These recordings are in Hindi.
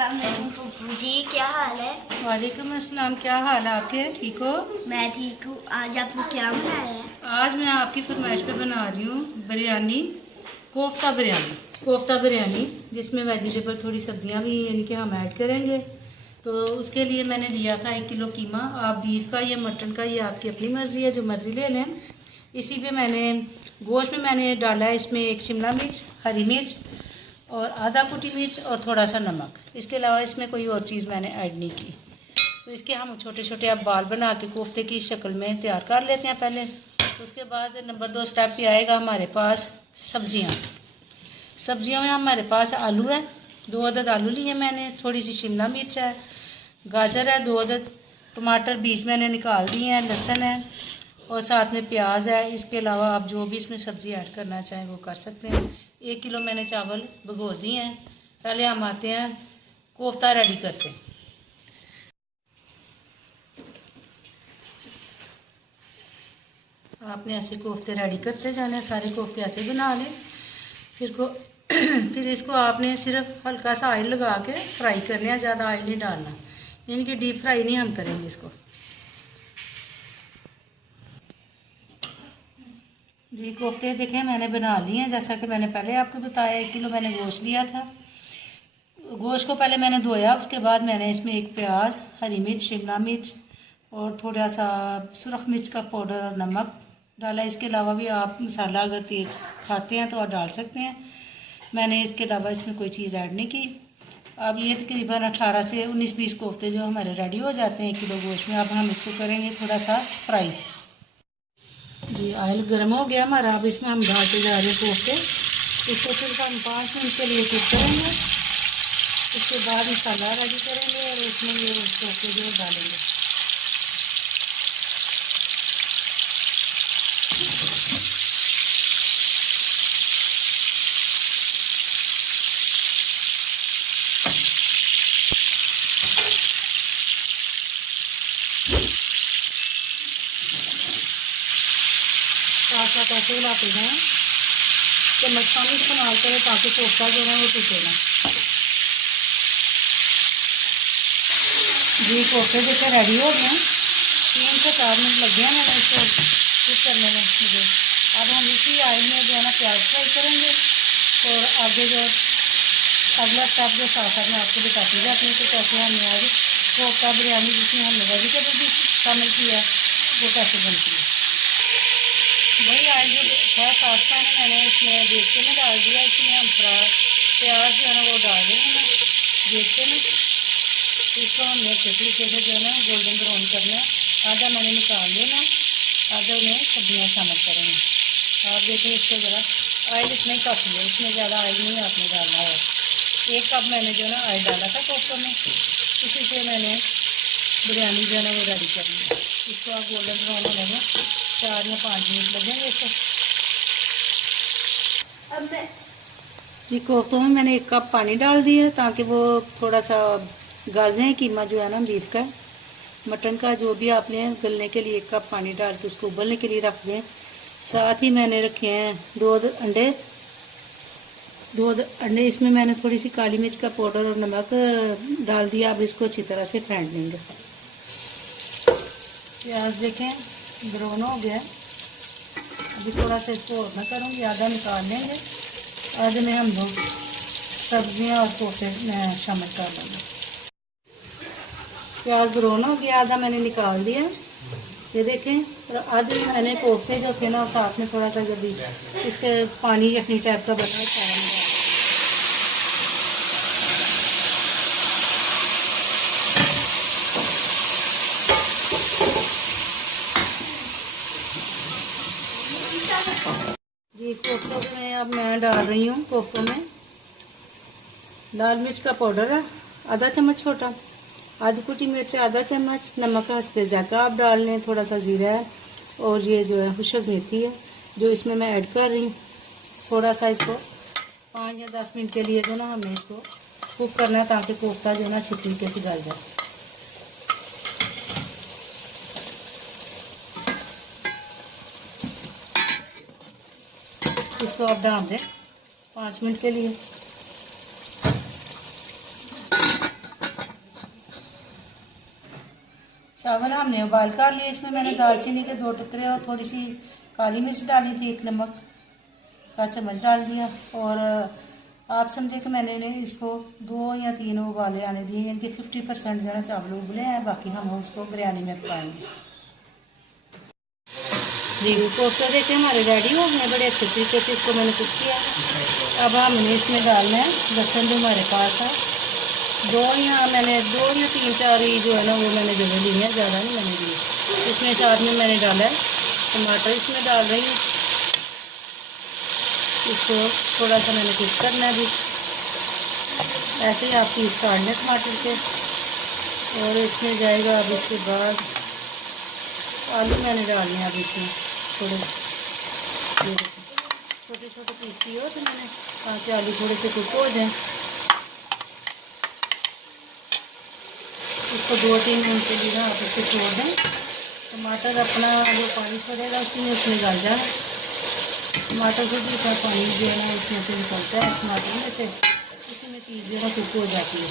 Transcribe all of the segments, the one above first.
अस्सलाम वालेकुम फूफू जी, क्या हाल है? वालेकुम अस्सलाम। क्या हाल है आपके? ठीक हो? मैं ठीक हूँ। आज आपने क्या बनाया है? आज मैं आपकी फरमाइश पे बना रही हूँ बिरयानी, कोफ्ता बिरयानी। कोफ्ता बिरयानी जिसमें वेजिटेबल थोड़ी सब्जियां भी यानी कि हम ऐड करेंगे। तो उसके लिए मैंने लिया था 1 किलो कीमा। आप बीफ का या मटन का, ये आपकी अपनी मर्ज़ी है, जो मर्ज़ी ले लें। इसी पे मैंने गोश्त में मैंने डाला है इसमें 1 शिमला मिर्च, हरी मिर्च और आधा कुटी मिर्च और थोड़ा सा नमक। इसके अलावा इसमें कोई और चीज़ मैंने ऐड नहीं की। तो इसके हम छोटे छोटे अब बाल बना के कोफ्ते की शक्ल में तैयार कर लेते हैं पहले। उसके बाद नंबर 2 स्टेप पे आएगा हमारे पास सब्जियां। सब्जियों में हमारे पास आलू है, 2 अदद आलू लिए मैंने, थोड़ी सी शिमला मिर्च है, गाजर है 2 अदद, टमाटर बीज मैंने निकाल दिए हैं, लहसुन है और साथ में प्याज है। इसके अलावा आप जो भी इसमें सब्ज़ी ऐड करना चाहें वो कर सकते हैं। 1 किलो मैंने चावल भिगो दिए हैं। पहले हम आते हैं कोफ्ता रेडी करते हैं। आपने ऐसे कोफ्ते रेडी करते जाने हैं, सारे कोफ्ते ऐसे बना लें। फिर इसको आपने सिर्फ हल्का सा ऑयल लगा के फ्राई करना है, ज़्यादा ऑयल नहीं डालना, यानी कि डीप फ्राई नहीं हम करेंगे इसको। जी कोफ्ते देखें मैंने बना लिए हैं, जैसा कि मैंने पहले आपको बताया। 1 किलो मैंने गोश्त लिया था। गोश्त को पहले मैंने धोया, उसके बाद मैंने इसमें 1 प्याज, हरी मिर्च, शिमला मिर्च और थोड़ा सा सुरख मिर्च का पाउडर और नमक डाला। इसके अलावा भी आप मसाला अगर तेज़ खाते हैं तो आप डाल सकते हैं। मैंने इसके अलावा इसमें कोई चीज़ ऐड नहीं की। अब ये तकरीबन 18 से 19-20 कोफ्ते जो हमारे रेडी हो जाते हैं 1 किलो गोश्त में। अब हम इसको करेंगे थोड़ा सा फ्राई। जी ऑयल गर्म हो गया हमारा। अब इसमें हम डालते जा रहे हैं कोफ्ते। इसको सिर्फ हम 5 मिनट के लिए कुक करेंगे। उसके बाद मसाला रेडी करेंगे और इसमें ये कोफ्ते जो डालेंगे। साथ ऐसे हिलाते हैं, चम्मच पानी इस्तेमाल करें ताकि कोफ्ता जो है वो टूटे ना। जी कोफ्ते देखिए रेडी हो गए हैं। 3 से 4 मिनट लग गए हैं मैंने इसको कुक करने में मुझे। अब हम इसी ऑयल में जो है ना प्याज फ्राई करेंगे और आगे जो अगला स्टेप जो साथ साथ मैं आपको बताती जाती हूँ कि कैसे हमने आज कोफ्ता बिरयानी जिसमें हमने वेजिटेबल भी शामिल की है वो कैसे बनती है। वही ऑयल जो था पास्ता में मैंने इसमें देगचे में डाल दिया। इसमें हम प्याज जो है ना वो डाल देंगे देगचे में। इसको हमने अच्छे तरीके से जो है ना गोल्डन ब्राउन करना है। आधा मैंने निकाल लेना, आधा में सब्जियाँ शामिल करेंगे। आप देखें इसको ज़रा ऑयल इतना ही काफ़ी है, इसमें ज़्यादा ऑयल नहीं आपने डालना है। 1 कप मैंने जो है ना ऑयल डाला था कोफ्तों में, इसी से मैंने बिरयानी जो है ना वो रेडी करनी है। इसको आप गोल्डन ब्राउन होने में 4 या 5 मिनट लगेंगे इसको। अब मैं ये कोफ्तों में मैंने 1 कप पानी डाल दिया ताकि वो थोड़ा सा गल जाए। कीमा जो है ना बीफ का, मटन का जो भी आपने गलने के लिए 1 कप पानी डाल के उसको उबलने के लिए रख दें। साथ ही मैंने रखे हैं 2 अंडे। 2 अंडे इसमें मैंने थोड़ी सी काली मिर्च का पाउडर और नमक डाल दिया। अब इसको अच्छी तरह से फेंट लेंगे। प्याज देखें ब्राउन हो गया। अभी थोड़ा सा इसको और मैं करूँगी, आधा निकाल लेंगे, आधे में हम लोग सब्जियाँ और कोफ्ते शामिल कर लेंगे। प्याज ब्राउन हो गया, आधा मैंने निकाल दिया, ये देखें। और आधे मैंने कोफ्ते जो थे ना साथ में थोड़ा सा जब इसके पानी अपनी टाइप का बना सारा में जी कोफ्तों में अब मैं डाल रही हूँ। कोफ्तों में लाल मिर्च का पाउडर है आधा चम्मच छोटा, आधी कुटी मिर्च आधा चम्मच, नमक का हस्बे ज़ायका आप डाल लें, थोड़ा सा ज़ीरा है और ये जो है खुशक मेथी है जो इसमें मैं ऐड कर रही हूँ। थोड़ा सा इसको 5 या 10 मिनट के लिए जो ना हमें इसको कुक करना है ताकि कोफ्ता जो है ना अच्छी तरीके से गल जाए। इसको आप डाल दें 5 मिनट के लिए। चावल हमने उबाल कर लिए। इसमें मैंने दालचीनी के 2 टुकड़े और थोड़ी सी काली मिर्च डाली थी, 1 नमक का चम्मच डाल दिया। और आप समझे कि मैंने इसको 2 या 3 उबाले आने दिए, यानी कि 50% जो है चावल उबले हैं, बाकी हम उसको बिरयानी में पकाएंगे। जी कोफ्ते देखे हमारे रेडी हो गए, बड़े अच्छे तरीके से इसको मैंने कुक किया। अब हमने इसमें डालना है लहसुन जो हमारे पास है, 2 या 3 4 ही जो है ना वो मैंने जगह ली है, ज़्यादा नहीं मैंने ली। इसमें साथ में मैंने डाला है टमाटर, इसमें डाल रही हूँ। इसको थोड़ा सा मैंने कुक करना है भी, ऐसे ही आप पीस काट लें टमाटर के। और इसमें जाएगा अब इसके बाद आलू मैंने डालने हैं। अब इसमें थोड़े छोटे छोटे पीस किए हो तो मैंने, ताकि आलू थोड़े से कुक हो जाएं। इसको 2-3 मिनट के लिए आप इसको छोड़ दें। टमाटर अपना जो पानी छोड़ेगा उसी में उसमें डाल जाए। टमाटर को भी इतना पानी जो है ना उसमें से निकलता है टमाटर में से, इसी में चीज़ जो है कुक हो जाती है।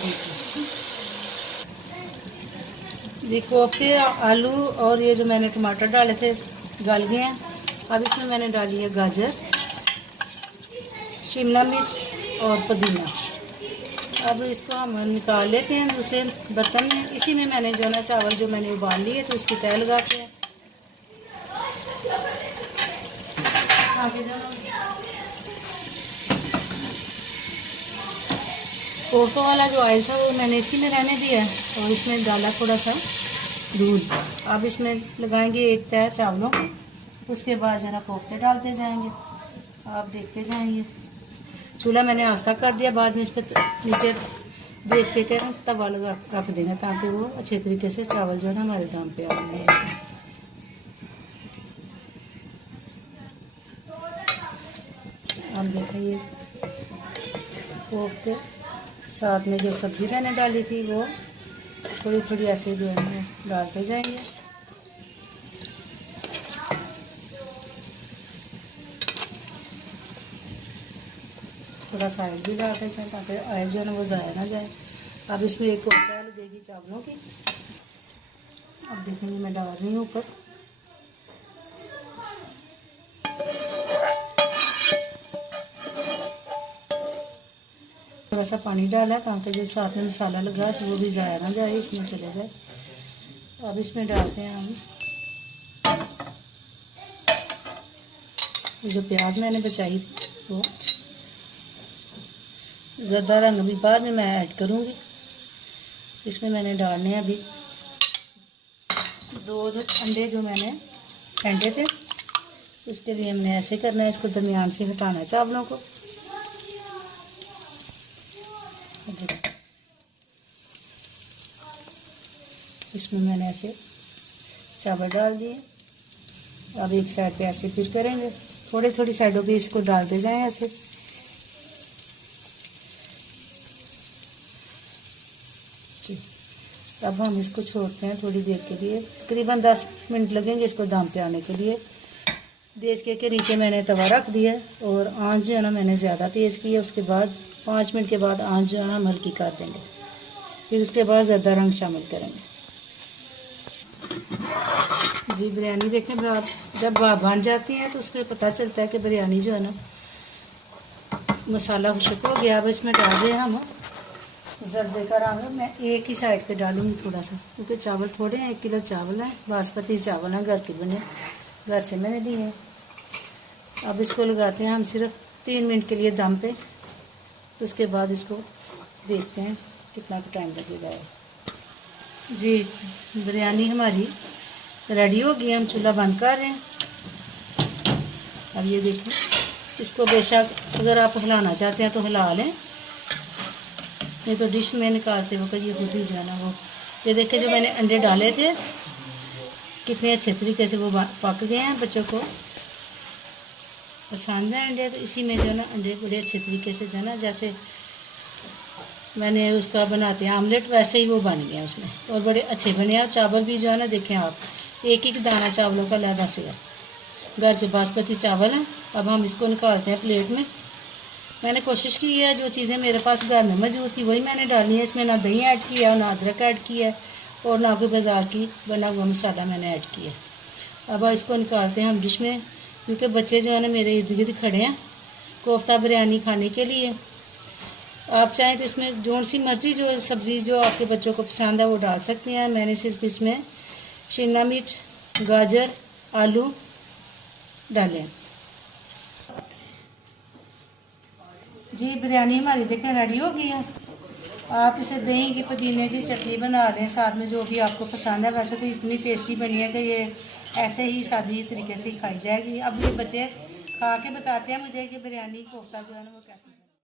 देखिए ये कोफ्ते आलू और ये जो मैंने टमाटर डाले थे गल गए हैं। अब इसमें मैंने डाली है गाजर, शिमला मिर्च और पुदीना। अब इसको हम निकाल लेते हैं दूसरे बर्तन में। इसी में मैंने जो ना चावल जो मैंने उबाल लिए तो उसकी तय लगाते हैं। कोफ्तों वाला जो ऑयल था वो मैंने इसी में रहने दिया और इसमें डाला थोड़ा सा दूध। अब इसमें लगाएंगे एक तय चावलों, उसके बाद जो है ना कोफ्ते डालते जाएंगे, आप देखते जाएंगे। चूल्हा मैंने आस्था कर दिया, बाद में इस पर नीचे बेच के तवा लगा रख देना ताकि वो अच्छे तरीके से चावल जो है ना हमारे दाम पे आ जाए। अब देखिए कोफ्ते साथ में जो सब्ज़ी मैंने डाली थी वो थोड़ी थोड़ी ऐसे जो है डालते जाएंगे। थोड़ा साइड भी डालते हैं ताकि ऑयल जो है ना वो ज़ाया ना जाए। अब इसमें एक और तय लगेगी चावलों की। अब देखेंगे मैं डाल रही हूँ ऊपर। थोड़ा सा पानी डाला ताकि जो साथ में मसाला लगा तो वो भी ज़ाया ना जाए, इसमें चले जाए। अब इसमें डालते हैं हम जो प्याज मैंने बचाई थी वो, ज़रदा रंग भी बाद में मैं ऐड करूँगी। इसमें मैंने डालने हैं अभी 2 अंडे जो मैंने फेंटे थे, उसके लिए हमने ऐसे करना है, इसको दरमियान से हटाना है चावलों को। इसमें मैंने ऐसे चावल डाल दिए। अब एक साइड पे ऐसे फिर करेंगे, थोड़ी थोड़ी साइडों पे इसको डालते जाएं ऐसे। जी अब हम इसको छोड़ते हैं थोड़ी देर के लिए, तकरीबन 10 मिनट लगेंगे इसको दम पे आने के लिए। देश के नीचे मैंने तवा रख दिया और आंच जो है ना मैंने ज़्यादा तेज़ की है। उसके बाद 5 मिनट के बाद आंच जो है ना हम हल्की कर देंगे, फिर उसके बाद ज़्यादा रंग शामिल करेंगे। जी बिरयानी देखें जब बन जाती है तो उसको पता चलता है कि बिरयानी जो है ना मसाला खुश्क हो गया। अब इसमें डाल रहे हैं हम जर्दे का रंग। मैं एक ही साइड पे डालूंगी थोड़ा सा, क्योंकि चावल थोड़े हैं, 1 किलो चावल है, बासमती चावल है, घर के बने, घर से मैंने लिए हैं। अब इसको लगाते हैं हम सिर्फ 3 मिनट के लिए दम पे, उसके बाद इसको देखते हैं कितना टाइम लगेगा। जी बिरयानी हमारी रेडी हो गई, हम चूल्हा बंद कर रहे हैं। अब ये देखें, इसको बेशक अगर आप हिलाना चाहते हैं तो हिला लें, नहीं तो डिश में निकालते वक्त ये खुद ही जो है ना वो, ये देखें जो मैंने अंडे डाले थे कितने अच्छे तरीके से वो पक गए हैं। बच्चों को पसंद है अंडे, तो इसी में जो है ना अंडे बड़े अच्छे तरीके से जो है ना जैसे मैंने उसका बनाते हैं आमलेट वैसे ही वो बन गया उसमें, और बड़े अच्छे बने हैं। चावल भी जो है ना देखें आप, एक एक दाना चावलों का लहदा से है, घर के बासमती चावल हैं। अब हम इसको निकालते हैं प्लेट में। मैंने कोशिश की है जो चीज़ें मेरे पास घर में मौजूद थी वही मैंने डाली है, इसमें ना दही ऐड किया है ना अदरक ऐड किया है, और ना कोई बाज़ार की बना हुआ मसाला मैंने ऐड किया। अब इसको निकालते हैं हम डिश में, क्योंकि बच्चे जो है ना मेरे इर्द गिर्द खड़े हैं कोफ्ता बिरयानी खाने के लिए। आप चाहें तो इसमें जो सी मर्ज़ी जो सब्ज़ी जो आपके बच्चों को पसंद है वो डाल सकते हैं। मैंने सिर्फ इसमें शिमला मिर्च, गाजर, आलू डालें। जी बिरयानी हमारी देखें रेडी हो गई है। आप इसे दही की पुदीने की चटनी बना लें साथ में, जो भी आपको पसंद है। वैसे तो इतनी टेस्टी बनी है कि ये ऐसे ही सादी तरीके से ही खाई जाएगी। अब ये बच्चे खा के बताते हैं मुझे कि बिरयानी कोफ्ता जो है ना वो कैसे